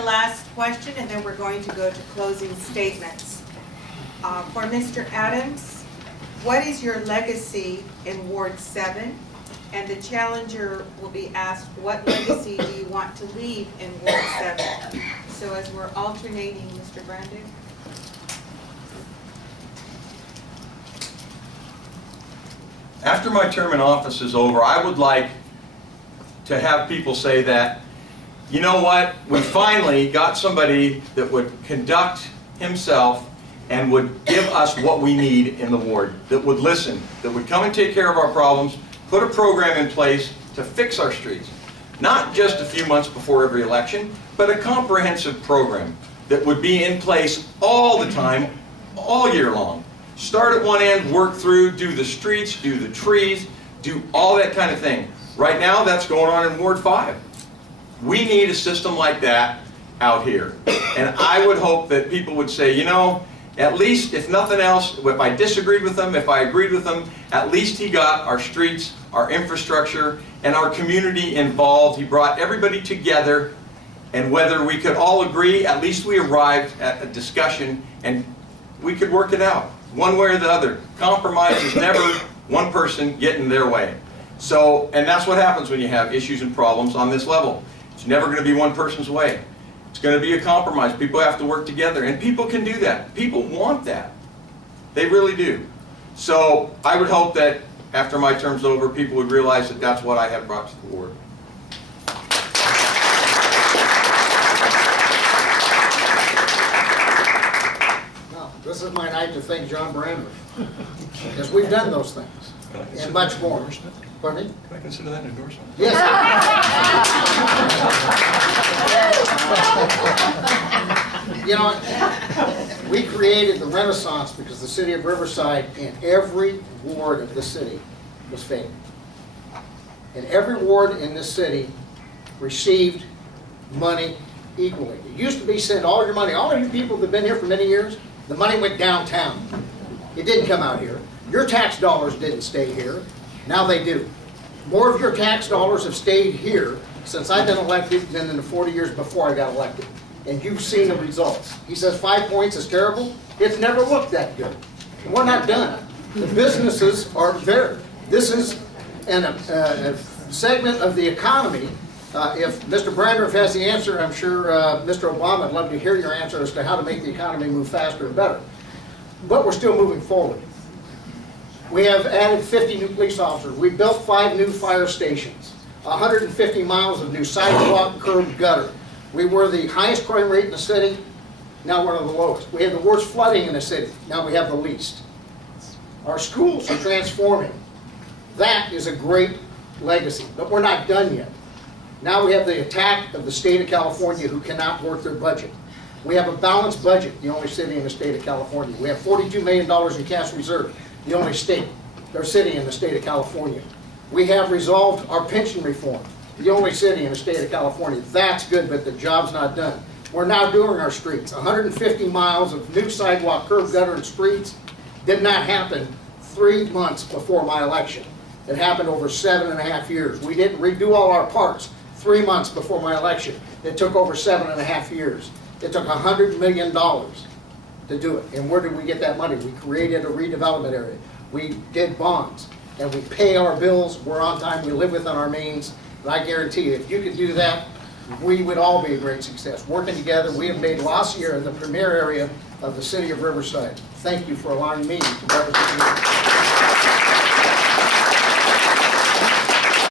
the last question, and then we're going to go to closing statements. For Mr. Adams, what is your legacy in Ward 7? And the challenger will be asked, what legacy do you want to leave in Ward 7? So as we're alternating, Mr. Brandriff. After my term in office is over, I would like to have people say that, you know what, we finally got somebody that would conduct himself and would give us what we need in the ward, that would listen, that would come and take care of our problems, put a program in place to fix our streets. Not just a few months before every election, but a comprehensive program that would be in place all the time, all year long. Start at one end, work through, do the streets, do the trees, do all that kind of thing. Right now, that's going on in Ward 5. We need a system like that out here. And I would hope that people would say, you know, at least, if nothing else, if I disagreed with them, if I agreed with them, at least he got our streets, our infrastructure, and our community involved. He brought everybody together, and whether we could all agree, at least we arrived at a discussion and we could work it out, one way or the other. Compromise is never one person getting their way. So, and that's what happens when you have issues and problems on this level. It's never going to be one person's way. It's going to be a compromise. People have to work together, and people can do that. People want that. They really do. So I would hope that after my term's over, people would realize that that's what I have brought to the ward. Well, this is my night to thank John Brandriff, because we've done those things, and much more. Pardon me? Can I consider that an endorsement? Yes. You know, we created the Renaissance because the city of Riverside in every ward of the city was failing. And every ward in this city received money equally. It used to be send all your money, all of you people that have been here for many years, the money went downtown. It didn't come out here. Your tax dollars didn't stay here. Now they do. More of your tax dollars have stayed here since I've been elected than in the 40 years before I got elected. And you've seen the results. He says 5 points is terrible. It's never looked that good. And we're not done. The businesses are there. This is a segment of the economy. If Mr. Brandriff has the answer, I'm sure Mr. Obama would love to hear your answer as to how to make the economy move faster and better. But we're still moving forward. We have added 50 new police officers. We built 5 new fire stations, 150 miles of new sidewalk, curb, gutter. We were the highest crime rate in the city, now one of the lowest. We had the worst flooding in the city, now we have the least. Our schools are transforming. That is a great legacy, but we're not done yet. Now we have the attack of the state of California who cannot work their budget. We have a balanced budget, the only city in the state of California. We have $42 million in cash reserve, the only state or city in the state of California. We have resolved our pension reform, the only city in the state of California. That's good, but the job's not done. We're now doing our streets. 150 miles of new sidewalk, curb, gutter, and streets did not happen 3 months before my election. It happened over 7.5 years. We didn't redo all our parks 3 months before my election. It took over 7.5 years. It took $100 million to do it. And where did we get that money? We created a redevelopment area. We did bonds, and we pay our bills. We're on time. We live within our means. And I guarantee you, if you could do that, we would all be a great success. Working together, we have made La Sierra the premier area of the city of Riverside. Thank you for allowing me to represent you.